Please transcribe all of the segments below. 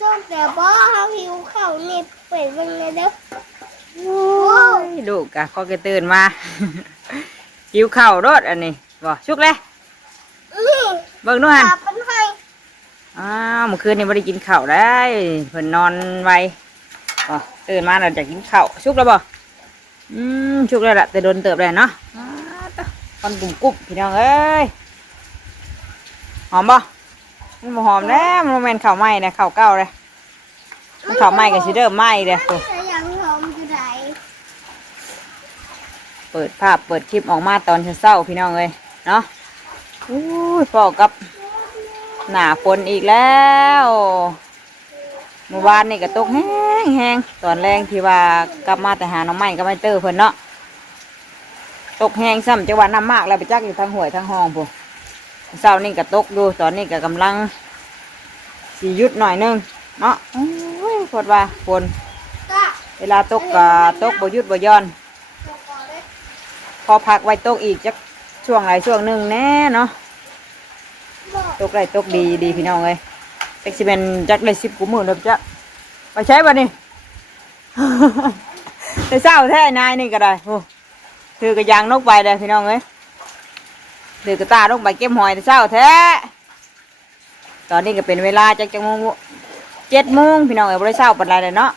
ส้มแต่บ่เขาหิวข้าวนี่เปิดวันเลยเด้อลูกกะก็แกตื่นมา หิวข้าวรดอันนี้บ่ชุกเลยเบิ่งนู่น ตาเป็นไห้อ้าวเมื่อคืนนี้ไม่ได้กินข้าวได้เพิ่นนอนไวบ่ตื่นมาเราจะกินข้าวชุกแล้วบ่ชุกแล้วล่ะแต่โดนเติบเลยเนาะตอนกลุ่มกุ๊บพี่น้องเอ้ยหอมบ่มันบ่หอมแล้วมันแม่นข้าวไหม้นะข้าวเก่าเลยมันข้าวไหม้ก็สิเริ่มไหม้เด้อ ยังหอมอยู่ไหน เปิดภาพเปิดคลิปออกมาตอนเช้าพี่น้องเอ้ยเนาะอู้ยพอกับหน้าฝนอีกแล้วเมื่อวานนี่ก็ตกแห้งตอนแรงที่ว่ากลับมาแต่หาน้องไม้ก็ไม่เจอเพิ่นเนาะตกแห้งซ้ำจังหวัดน้ำมากแล้วไปจักอยู่ทางห้วยทางห้องพวกเช้านี่ก็ตกดูตอนนี้ก็กำลังสียุดหน่อยนึงเนาะโอ้ยพอดว่าฝนเวลาตกก็ตกบ่ยุดบ่ย่อนพอพักไว้ตกอีกจักช่วงไหนช่วงหนึ่งแน่เนาะตกได้ตกดีพี่น้องเลยเอ็กซิเมนจักได้10 กว่ามื้อแล้วจ้ะไปใช้บ่นี่ แต่เช้าแท้นายนี่ก็ได้โอ้ถือกระยางนกไปเลยพี่น้องเอ้ยถือกระตานกไปเก็บหอยแต่เช้าแท้ตอนนี้ก็เป็นเวลาจังโมง7 โมงพี่น้องเอ้ยบ่ได้เช้าปานใดเลยเนาะ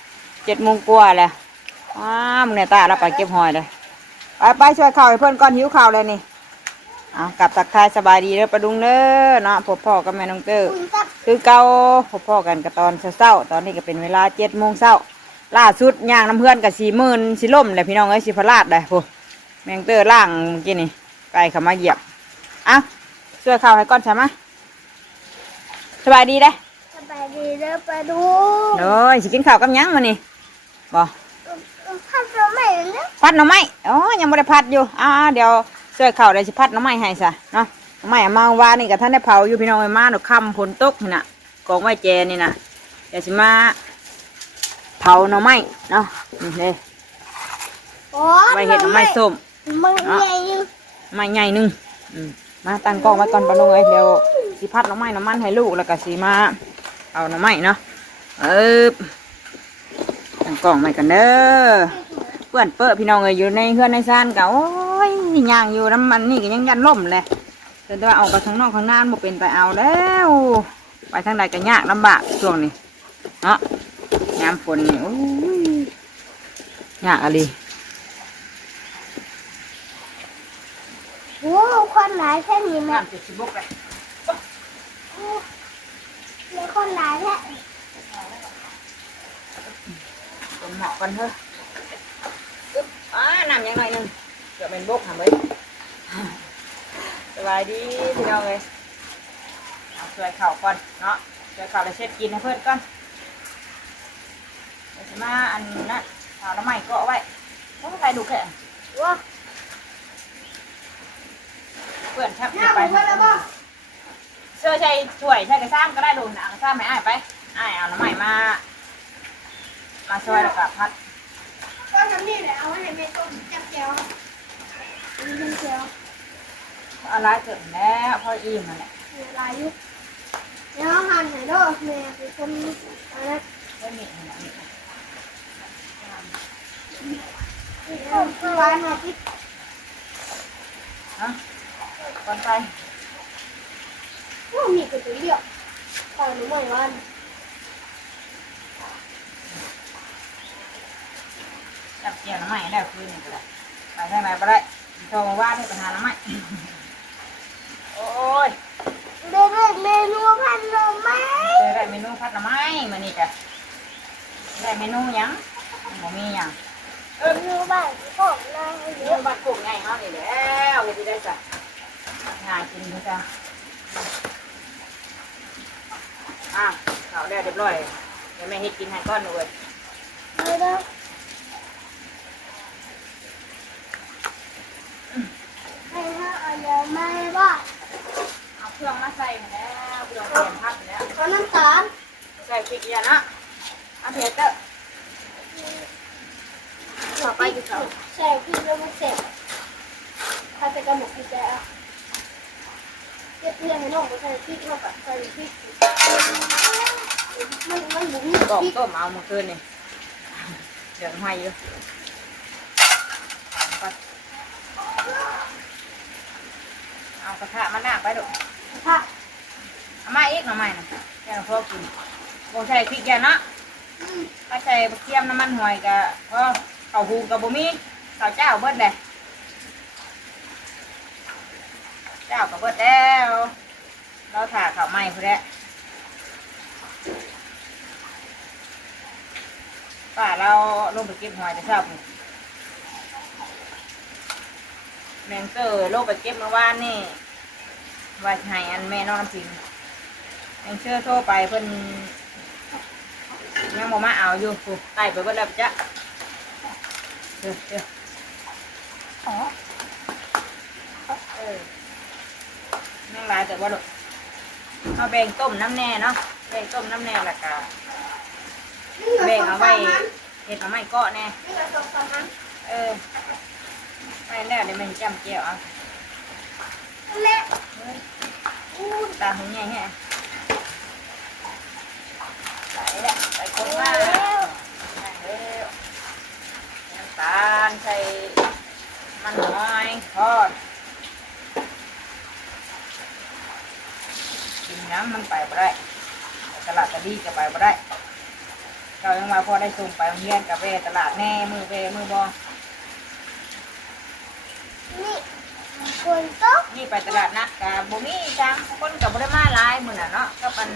7 โมงกว่าแล้วมึงเนี่ยตาเราไปเก็บหอยเลยไปช่วยข่าวให้เพื่อนก่อนหิวข่าวเลยนี่กลับตักทายสบายดีเด้อประดุงเด้อเนาะพบพ่อกับแม่น้องเตอร์คือเก่าพบพ่อกันกับตอนเช้าตอนนี้ก็เป็นเวลา7 โมงเช้าล่าสุดย่างน้ำเพื่อนกับ40,000สิล่มเลยพี่น้องเอ้ยสิพลาดเลยพูแม่น้องเตอร์ล่างเมื่อกี้นี่ไก่เขามาเหยียบช่วยข่าวให้ก่อนใช่ไหมสบายดีเด้สบายดีเด้อประดุงเด้อสิกินข้าวกับยังมานี่บ่พัดเราไม่เนาะพัดหน่อไม้ยังไม่ได้พัดอยู่เดี๋ยวช่วยเข่าได้สิพัดหน่อไม้ให้ซะเนาะหน่อไม้มาวานนี่กับท่านได้เผาอยู่พี่น้องไอ้มาหนูค่ำฝนตกนี่น่ะกองไว้แจนี่น่ะเดี๋ยวสิมาเผาหน่อไม้เนาะนี่เลยไว้เห็ดหน่อไม้ส้มมันใหญ่ยังไม้ใหญ่นึงมาตั้งกล้องไว้ก่อนปะลุงเอ้ยเดี๋ยวสิพัดหน่อไม้น้ำมันให้ลูกแล้วก็สิมาเอาหน่อไม้เนาะตั้งกล้องไว้กันเด้อเพื่อนเปิดพี่น้องอยู่ในเพื่อนในซานเก่าโอ้ยย่างอยู่น้ำมันนี่ก็ยังยันล่มเลยแต่ว่าออกไปข้างนอกข้างหน้าบ่เป็นไปเอาแล้วไปทางใดก็ยากลำบากช่วงนี้เนาะยามฝนนี่โอ้ยยากอะไรโอ้คนหลายแค่นี้แม่จะสิบกเลยมีคนหลายแค่ต้นหมอกกันเถอะน้ำยังหน่อยนึงเดี๋ยวเป็นบกหาไหมสบายดีพี่น้องเลยช่วยเข่าก่อนเนาะช่วยเข่าแล้วเช็ดกินให้เพื่อนก่อนเดี๋ยวจะมาอันนั้นเอาน้ำใหม่ก็เอาไว้ต้องใส่ดูแค่ว้าเพื่อนชับไปเสื้อใช่ช่วยใช่กระซ้ำก็ได้ดูนะกระซ้ำไม่อ้ายไปอ้ายเอาน้ำใหม่มาช่วยแล้วก็พัดก็ทำนี่แหละเอาไว้ให้แม่ต้มจับแก้วนี่แก้วอะไรเกิดแล้วพ่ออิ่มมาเนี่ยลายยุบแล้วหั่นให้ด้วยแม่เป็นคนอะไรไม่มีอะไรหวานหน่อยพี่ก่อนไปว่ามีกระตุ้นเดียวตอนนี้ไม่หวานจับเกี่ยวน้ำใหม่แล้วคืนนี้ก็ได้ไปได้ไหมไปได้โทรมาว่าให้ไปหาน้ำใหม่โอ้ยเด็กเมนูพันหน่อไม้ได้เมนูพัดน้ำใหม่มานี่จ้ะได้เมนูยังบ่มียังเมนูบ้านของนายเมนูบ้านปลูกไงเขานี่แล้วเลยที่ได้จ้ะง่ายจริงจ้ะเขาได้เรียบร้อยเดี๋ยวแม่ให้กินให้ก้อนหนูเลยไม่ได้ให้ถ้าเอาเยอะไม่ว่าเอาเครื่องมาใส่แล้วเครื่องเตรียมพัดแล้วเอาน้ำตาลใส่พริกเยอะนะเอาเผ็ดเด้อต่อไปคือเขาใส่พริกแล้วมันเสร็จถ้าจะกระหมกพริกแล้วเพื่อนให้น้องไปใส่พริกเข้าไปใส่พริก บอกต้มเอาเมื่อคืนนี่เดือดห้อยอยู่เอากระทะมาหน้าไปดู ค่ะ เอามาอีกหน่อไม้นะแกเราพอกินโบใส่พริกแกเนาะถ้าใส่เทียมน้ำมันหอยกับก็เข่าหูกับบุมีเข่าเจ้าเบิดเลยเจ้ากับเบิดแล้วเราถ่าเข่าไม้พอแล้วป้าเราลงไปเก็บหอยจะทราบแมงเกอร์ลงไปเก็บเมื่อวานนี่ว่าให้อันแม่น้องน้ำพิงแมงเชื่อโทรไปเพิ่นยังบ่มาเอาอยู่ปุ๊บไต่ไปเบิดแล้วจ้ะเด้อ อ๋อ แมงลายแต่ว่าลูกเอาแบ่งต้มน้ำแน่เนาะแบ่งต้มน้ำแน่และกะแบ่งเอาไว้เห็ดเอาไม้เกาะแน่ นี่เราส่งประมาณ ไปแล้วเดี๋ยวมันจำเจียวเอา แม่ ตาหูใหญ่แฮะใส่ละใส่คนมาน้ำตาลใส่มันน้อยทอดกินน้ำมันไปบ่ได้ตลาดตะดีก็ไปบ่ได้เรายังมาพอได้ส่งไปโรงเรียนกับแว่ตลาดแน่มือแว่มือบอ นี่คนโต๊ะ นี่ไปตลาดนัดกับบุมีจังคนกับบุได้มาหลายมือน่ะเนาะก็เป็น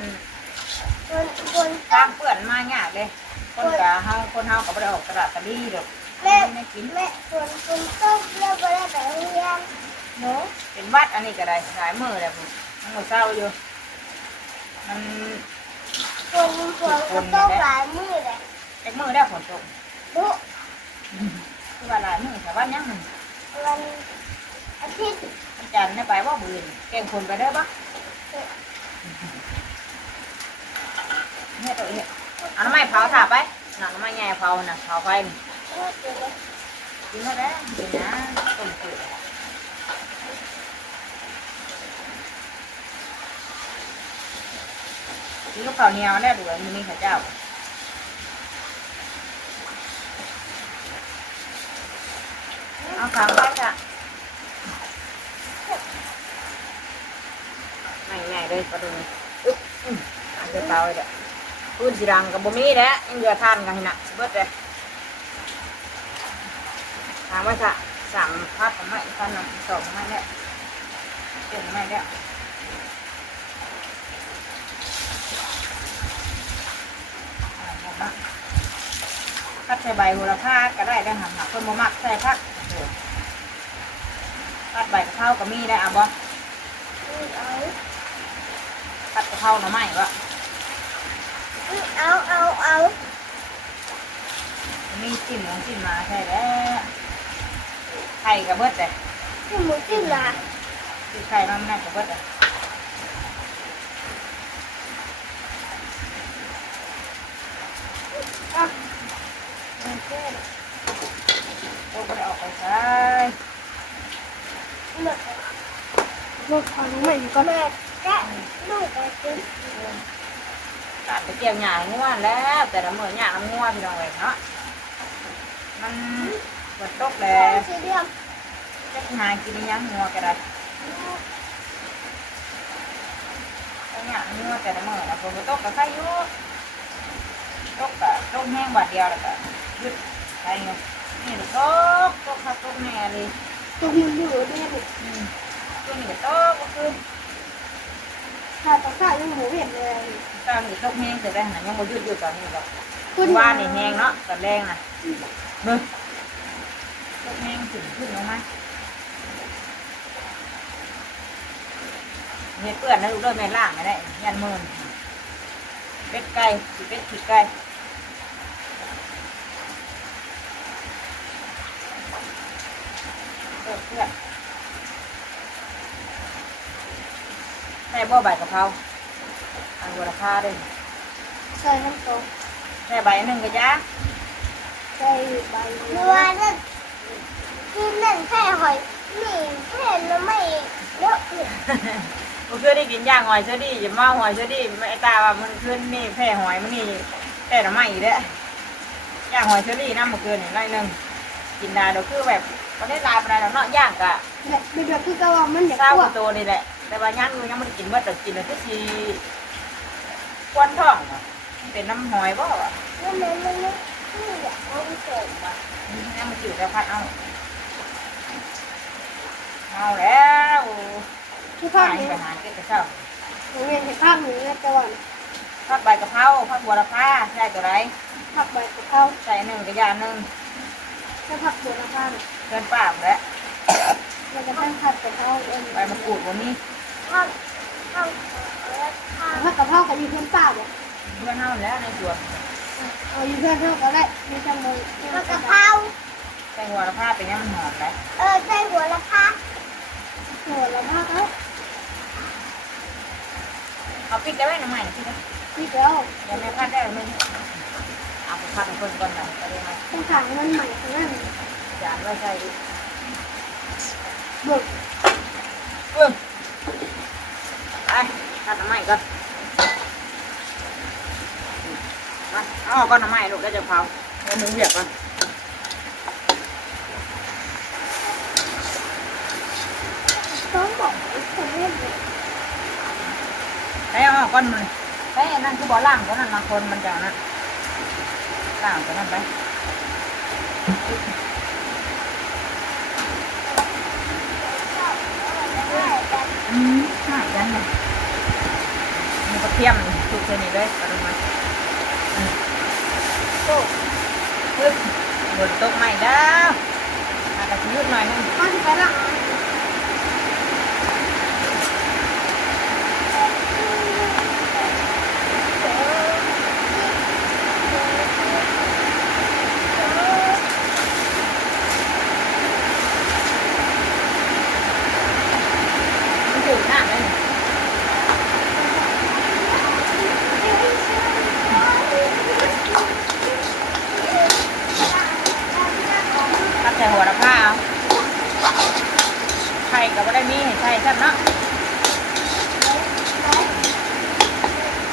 คน ตา โต๊ะ มเปื่อนมายากเลยคนกับเฮาคนเฮากับบุได้ออกตลาดตะดีหรอก แม่ ไม่กิน แม่คนโต๊ะแล้วก็ได้ไปโรงเรียน เนาะเป็นวัดอันนี้ก็ได้หลายมือเลยผมทั้งหมดเศร้าอยู่มัน คนโต๊ะหลายมือเลย เอ็กมือได้ผลตก ดู คือว่าหลายมือแต่ว่ายังมัน วันอาทิตย์ มันจันทร์ได้ไปว่าบืนแกงคนไปได้ปะเนี่ยตัวนี้เอาน้ำไม้เผาถ่าไปหนังน้ำไม้ใหญ่เผาน่ะเผาไฟนี่ กินมาแล้วกินนะต้มจืดกินกับข้าวเหนียวแล้วดูว่ามีข้าวเจ้าเอาข้าวไปจ้ะง่ายๆเลยปลาดุกอึ๊บอันเดียวเตาเลยเด้อพื้นสีดังกับบ่มีแล้วยังเหลือทานกันนะเบิดเลยถามว่าจะ3 พัดไม่พัน2ไม่แล้วเต็มไม่แล้วพัดใส่ใบโหระพาก็ได้ได้หันหักคนบ่มักใส่พัดพัดใบกะเพราก็มีได้อ่ะบ่พัดกะเพราหน่อไม้บ่ เอา มีจิ้มหมูจิ้มมาใช่แล้วไข่กับเบิดเลย ที่หมูจิ้มละ คือไข่มันน่ากับเบิดเลยโอ้ก็ได้ออกไปใช้ หมดของใหม่ก็แม่แกะลูกไปกิน ตัดไปเกี่ยวหญ้าง่วนแล้วแต่ละมื้อหญ้าน้ำง่วนพี่น้องเลยเนาะมันฝนตกแล้ว สีเหลือง จะหากินยังงัวก็ได้เอาหญ้างัวแต่ละมื้อนะฝนตกก็ใครอยู่ตกก็ตกแห้งบาดเดียวแล้วก็หยุดใครเนาะนี่ตกค่ะตกแน่เลย ตัวมันอยู่ด้วยนะ ตัวนี้ก็ตกก็คือ ถ้าตะข้ายังหมูเห็นเลย ตอนนี้ตกแห้งแต่ได้หันยังบ่หยุดอยู่ตอนนี้ก็ว่านี่แห้งเนาะตอนแรงน่ะเบิ่งตกแห้งขึ้นลงมาเฮ็ดเปื้อนนะลูกเด้อแม่ล้างไม่ได้ยันมือเป็ดไก่สิเป็ดขี้ไก่เพื่อนใส่บ่ใบกะเพราอันบัวราคาด้วย ใส่น้ำตก ใส่ใบหนึ่งก็จ้า ใส่ใบเนื้อนั่นกินนั่นแค่หอยนี่แค่น้ำไม่เยอะเลย มันคือได้กินย่างหอยเชอรี่อย่าเมาหอยเชอรี่ไม่ตาว่ามันขึ้นนี่แพร่หอยมันนี่ แต่ละไม่อีกเด้อย่างหอยเชอรี่น้ำมะเขือนี่ไรนึงกินได้เดี๋ยวคือแบบก็ได้ลายไปได้แล้วเนาะย่างกะ แบบคือก็ว่ามันอยาก เศร้า อ้ว กับ ก ตัวนี่แหละแต่ว่าย่างยังไม่ได้กินเมื่อแต่กินแล้วที่ชีควนท้องเป็นน้ำหอยบ่ มันอยากเอาไปเสิร์ฟ นี่มันจืดแล้วพัดเอาแล้ว ที่ ข้า ภาค ไป นี้ หาเก็บกระเช้า ผมเรียนที่ภาคนี้นะแต่ว่า ผักใบกะเพราผักบัวละพาใส่ตัวไร ภาคใบกะเพรา ใส่หนึ่งกระยาหนึ่ง ถ้าภาคบัวละพา เกินป้าแล้ว เราจะตั้งผัดกะเพราเอง ใบมะกรูดวันนี้ ภาคกะเพรากับยูเพื่อนป้าบ่ เพื่อนเท่าแล้วในสวน เอายูเพื่อนเท่าก็ได้มีจำนวนผัดกะเพรา ใส่หัวละพาเป็นยังมันหอมแล้ว ใส่หัวละพาหัวละพาเขา เอาพริกได้ไหมน้ำใหม่พริกได้ พี่แล้ว ยังไม่พัดได้หรือไม่เอาไปพัดคนก่อนหน่อยก็ได้ไหม ต้องถามมันใหม่ขนาดนี้ จานไว้ใส่ เบิก ไปพัดน้ำใหม่ก่อนมาเอาก้อนน้ำใหม่ลูกได้จะเผาเอาหมูเบียกก่อน ต้องบอกให้คนเล่นเลย ใช้เอาก้อนมันใช้นั่นคือบ่อล่างตัวนั้นบางคนมันจะนั่นล่างตัวนั้นไปหายกันเลยมีกระเทียมถูกเส้นนี้เลยประมาณโต๊ะปึ๊บบนโต๊ะใหม่แล้วอาจจะยืดหน่อยนึง มาที่ไปละ มันถึงหน้าเลยตัดใส่หัวละผ้าเอาไข่ก็ไม่ได้มีให้ใส่แซ่บเนาะ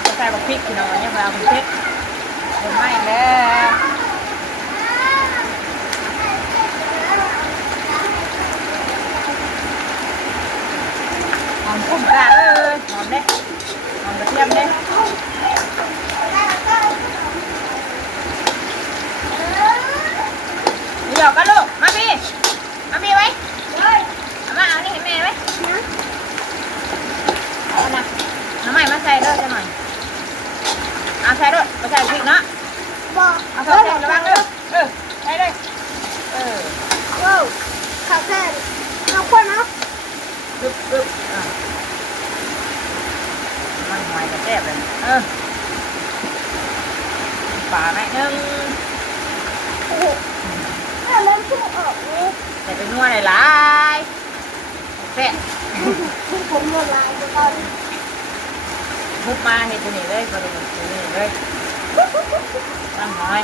ก็ใส่บักพริกพี่น้องเนี่ยเราเป็นเพชรเป็นไม้แล้วหอมกุ้งกระหอมเด้หอมกระเทียมเด้หยอกกันลูกมาพี่ไว้เอามาเอานี่ให้แม่ไว้เอามาน้ำใหม่มาใส่ด้วยจะหน่อยเอาใส่ด้วยไปใส่พริกเนาะ บอก เอาใส่ระวังด้วยใส่เลยว้าวข้าวแซ่บข้าวข้นเนาะ ปึ๊บมันหอยกระแทบเลยปลาไหมนึง โอ้โหมันพุ่งออกเลย ใส่ไปนวดหลายแซ่บ ผมละลายไปก่อน มุกมาเห็ดตัวนี้เลยมาดูตัวนี้เลยตั้งหอย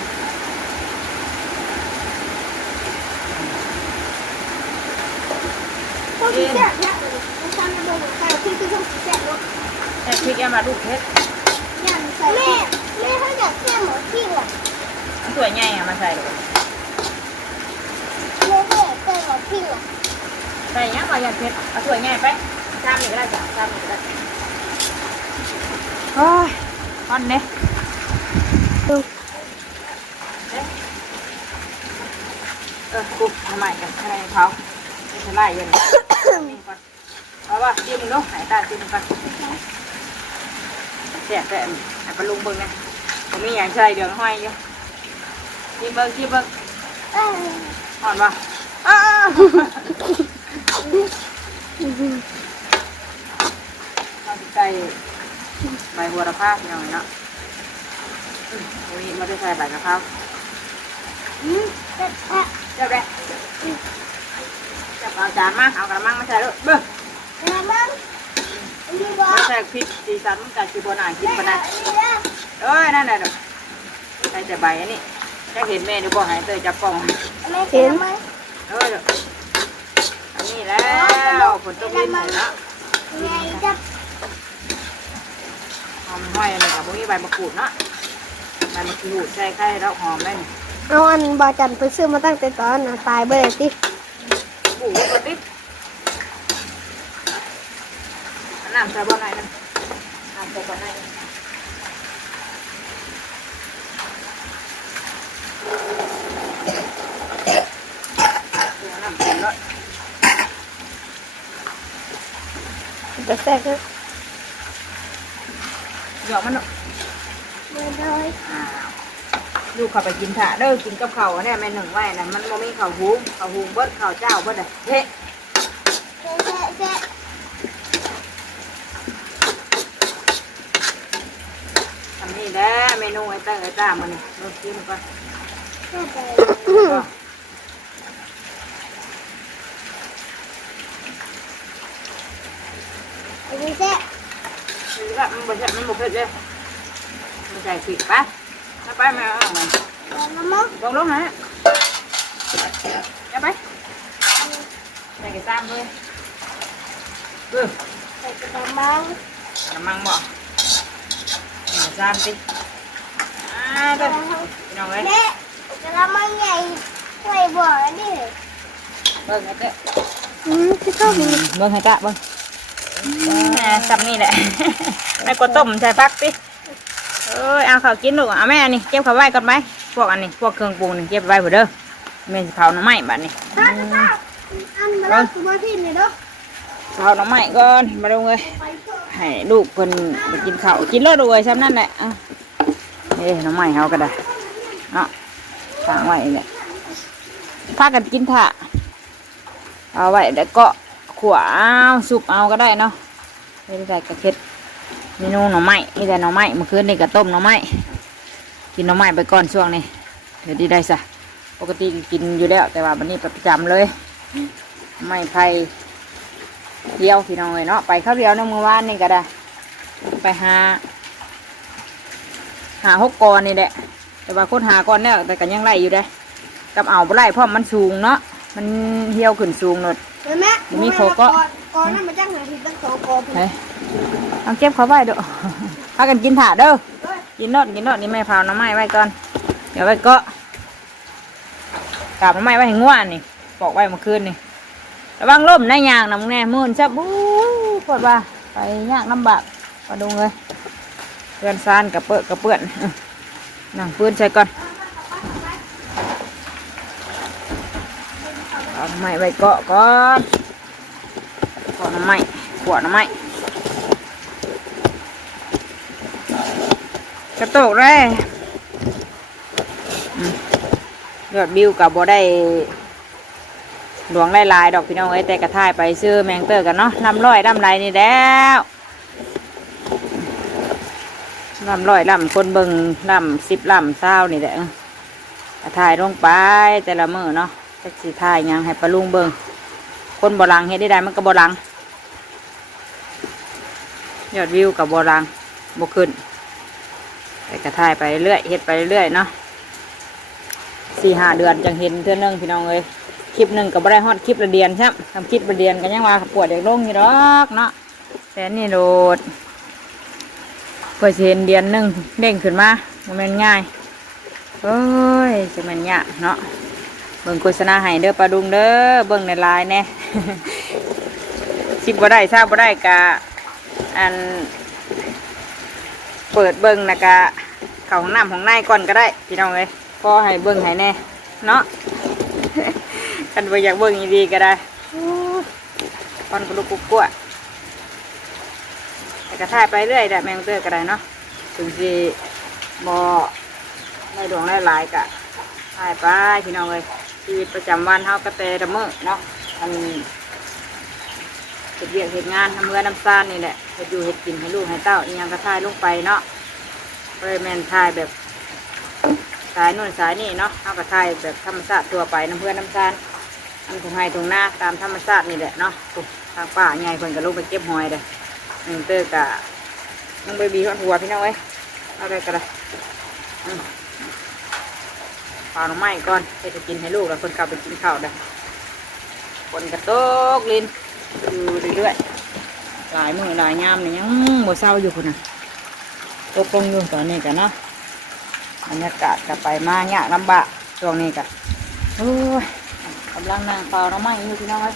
พวกที่แซ่บเนี่ยมันทำให้เราใส่ที่คือต้องแซ่บเนาะ ใส่พริกแอมมาลูกเพชร ย่างใส่แม่ถ้าอยากแซ่บหมูที่อ่ะ สวยไงมาใส่เลย แม่ถ้าอยากแซ่บหมูที่อ่ะ ใส่ยังมาอย่างเพชรเอาสวยไงไปจามอีกก็ได้จ้ะจามอีกก็ได้โอ้ยอ่อนเนี่ยกูทำไมกันอะไรเขาไม่ใช่ไล่ยันเพราะว่าจิ้มเนาะหายตาจิ้มกันแสบแต่ไอ้ปลาลุงเบิ้งไงผมมีอย่างใส่เดือดห้อยอยู่จิ้มเบิ้งอ่อนปะเราใส่ใบบัวระพาพี่น้องเนาะวันนี้มาได้ใส่ใบกะเพรา แซ่บแซ่บ เจ้าเลยจับเอาจานมาเอากระมังมาใส่ด้วยเบิ้ง แล้วมันดีบ่ มาใส่พริกสีสันมันกับสีบัวหนากินปะนะเอ้ยนั่นน่ะใส่แต่ใบอันนี้จะเห็นแม่ดูบ่หายเตยจับกล่อง ไม่เห็นไหม อันนี้แล้วฝนตกดินเนาะ ไงจะ หอมห้อยอะไรกับพวกนี้ใบมะกรูดเนาะ มันลูดใช่ไข่แล้วหอมได้นี่ เอาอันบาจันไปซื้อมาตั้งแต่ตอนน่ะตายไปเลยติ ปูกระติบน้ำใส่บ่อไหนนั่นน้ำใส่บ่อไหนน้ำเต็มแล้ว จะแซ่บ หยอกมันเนาะ เลย ลูกเขาไปกินถ่าเด้อกินกับเขาวเนี่ยแม่หนึ่งไว้นะมันโมมีข้าวหุงเบิดข้าวเจ้าเบิดอ่ะเฮ้ แซ่บ ทำนี่แหละเมนูไอ้ตั้งไอ้ตามันนี่เรากินก่อน แซ่บ ก็อันนี้แซ่บ คือว่ามันบ่ใช่มันบ่เผ็ดเลยมันใส่ผิดปะถ้าไปมาเอามัน แล้วน้ำมัน ลงลงนะอย่าไปใส่กระซ้ำเลยเออ ใส่กระมัง กระมังบ่ใส่กระซ้ำสิเด้อพี่น้องเอ้ย แม่กระมังใหญ่ไว้บ่อนี่ เบิ่งให้เด้อ ที่เข้ามี เบิ่งให้ตาเบิ่งซ้ำนี่แหละไม่กดต้มใส่พักสิเอ้ยเอาข้าวกินลูกเอาแม่อันนี้เก็บข้าวไว้ก่อนไหมพวกอันนี้พวกเครื่องปรุงนี่เก็บไว้เผื่อเด้อแม่สิเผาหน่อไม้บัดนี้ อันมาแล้วคือมาที่นี่เด้อ เผาหน่อไม้ก่อนมาดูเลย ไปเถอะ ให้ลูกเพิ่นไปกินข้าวกินเลิศด้วยซ้ำนั่นแหละอ่ะเอ้หน่อไม้เฮาก็ได้เนาะทางไว้เนี่ยพากันกินถ่าเอาไว้แล้วก็ขวเอาสุกเอาก็ได้เนาะไม่ได้ใส่กระเพ็ดเมนูหน่อไม้มีแต่หน่อไม้เมื่อคืนนี่ก็ต้มหน่อไม้กินหน่อไม้ไปก่อนช่วงนี้เดี๋ยวดีได้ซะปกติกินอยู่แล้วแต่ว่าวันนี้ประจำเลยไม่ไผ่เดียวพี่น้องเลยเนาะไปข้าวเดียวในเมื่อวานนี่ก็ได้ไปหา6 กรนี่แหละแต่ว่าคนหาก่อนแล้วแต่กันยังไล่อยู่ได้กับเอาบ่ไล่เพราะมันสูงเนาะมันเหี่ยวขึ้นสูงหนด เห็นไหมก่อนนั้นมาจ้างหาที่ตั้งโตกอ เฮ้ยเอาเก็บเขาไว้เด้อ พากันกินถ่าเด้อกินโนดนี่แม่เผาหน้ำไม้ไว้ก่อนเดี๋ยวไว้ก็กาบหน้ำไม้ไว้ให้ง่วนนี่ปอกไว้เมื่อคืนนี่ระวังล่มนะยางนะมึงแน่มื่นซับบู๊ปวดว่าไปยากลำบากมาดูเลยเพื่อนซานกับเปื้อนนั่งปืนใส่ก่อนเอาหน้ำไม้ไว้เกาะก่อนขวดน้ำไม้กระโตกเลยยอดบิวกับบ่ได้หลวงลายดอกพี่น้องเอ้ยแต่กระท่ายไปซื้อแมงเตอร์กันเนาะลำร้อยลำไรนี่แล้วลำร้อยลำคนเบิงลำ10 ลำ20นี่แหละกระท่ายลงไปแต่ละมือเนาะจักสีท่ายยังให้ปลาลุงเบิงคนบ่ลังเฮ็ดได้มันก็บ่ลังยอดวิวกับบ่ลังบ่ขึ้นแต่กระท่ายไปเรื่อยเฮ็ดไปเรื่อยเนาะ4-5 เดือนจังเห็นเท่านึงพี่น้องเอ้ยคลิปหนึ่งกับบ่ได้ฮอดคลิปละเดือนใช่ไหมทำคลิปละเดือนกันยังว่าปวดเด็กลงอยู่ดอกเนาะแต่นี่โดดเพื่อสิเห็นเดือนหนึ่งเด้งขึ้นมามันง่ายเอ้ยจะมันยากเนาะเบิ่งโฆษณาให้เด้อปลาดุงเด้อเบิ่งในไลน์แน่ สิบบ่ได้ทราบบ่ได้กะอันเปิดเบิ่งนะกะเข้าห้องน้ำของนายก่อนก็ได้พี่น้องเอ้ยพอให้เบิ่งให้แน่เนาะ กันไปอยากเบิ่งดีก็ได้ตอนกระลุกกุ๊กกัวแต่กระท่ายไปเรื่อยแต่แมงเตอร์ก็ได้เนาะถึงสิบ่ในดวงหลายๆกะท่ายไปพี่น้องเลยชีวิตประจำวันเฮากระเตดมื้อเนาะอันเฮ็ดเวียกเฮ็ดงานทำเงินน้ำซ่านนี่แหละเฮ็ดอยู่เฮ็ดกินให้ลูกให้เต้าอีหยังกระท่ายลงไปเนาะเลยแม่นท่ายแบบสายนู่นสายนี่เนาะเฮากระท่ายแบบธรรมชาติทั่วไปน้ำเพื่อนน้ำซ่านอันถุงไห้ถุงหน้าตามธรรมชาตินี่แหละเนาะทางป่าใหญ่เพิ่นก็ลงไปเก็บหอยเลยเตอร์กะมึงไปบีหัวพี่น้องเอ้ยเอาได้ก็ได้เปล่าหน่อไม้ก่อนจะกินให้ลูกแล้วคนกลับไปกินข้าวได้คนกระโตกลินอยู่เรื่อยๆหลายมื้อหลายยามนี่ยังบ่เศร้าอยู่พุ่นน่ะตกลงอยู่ตอนนี้กันเนาะ บรรยากาศก็ไปมายากลำบากช่วงนี้ก็โอ้ยกำลังนั่งเป่าน้ำไม้อยู่พี่น้องเอ้ย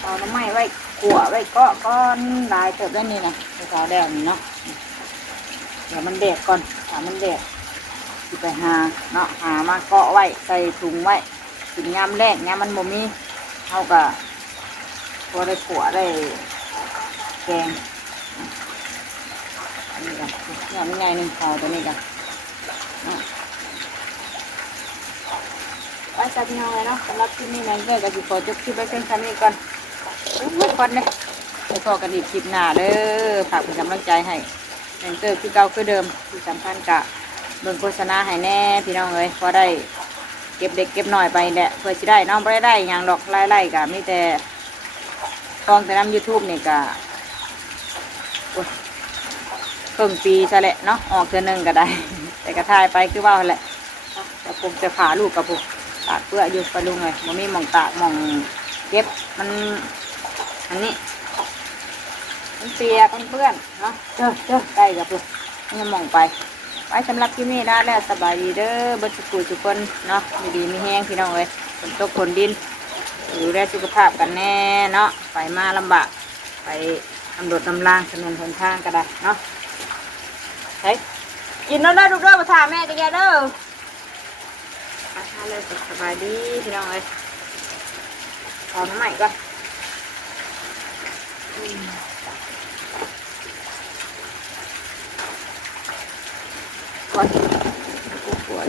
เป่าน้ำไม้ไว้ขั่วไว้เกาะก้อนลายเติบได้นี่นะไปเป่าแดดนี่เนาะเดี๋ยวมันแดดก่อนถ้ามันแดดสิไปหาเนาะหามาเกาะไว้ใส่ถุงไว้ถึงยามแรกยามมันบ่มีเท่ากับตัวได้ขั่วได้แกงอันนี้กันเนี่ยมันใหญ่หนึ่งเป่าตัวนี้กันไว้ใส่พี่น้องเลยเนาะสำหรับที่นี่แม่เด้อก็จะขอจบคลิปไว้เพียงเท่านี้ก่อนก่อนเลยไปพอกันอีกคลิปหน้าเด้อฝากเป็นกำลังใจให้แม่เด้อคือเก่าคือเดิมที่สำคัญกะเบิ่งโฆษณาให้แน่พี่น้องเลยพอได้เก็บเด็กเก็บหน่อยไปแหละเพื่อสิได้น้องไม่ได้อย่างดอกไล่ๆกะมีแต่กองแต่น้ำ YouTube นี่กะเพิ่งปีซะแหละเนาะออกเทื่อนึงก็ได้ แต่กระทายไปคือว่าแหละแต่ผมจะพาลูกกับผมตากเพื่ออยู่ไปลุงเลยมันมีหม่องตากหม่องเก็บมันอันนี้มันเปียกมันเปื้อนเนาะเจ้อได้กับผมนี่หม่องไปไว้สำหรับที่นี่ได้แล้วสบายดีเด้อเบิดสุขุทุกคนเนาะดีมีแห้งพี่น้องเลยฝนตกฝนดินดูแลสุขภาพกันแน่เนาะไปมาลำบากไปทำรถทำรางถนนหนทางก็ได้เนาะเฮ้ยกินแล้วได้ลูกเด้อมาถามแม่จะแกเด้อมาทานเลยสบายดีพี่น้องเลยเอาน้ำใหม่ก่อนก่อนปวด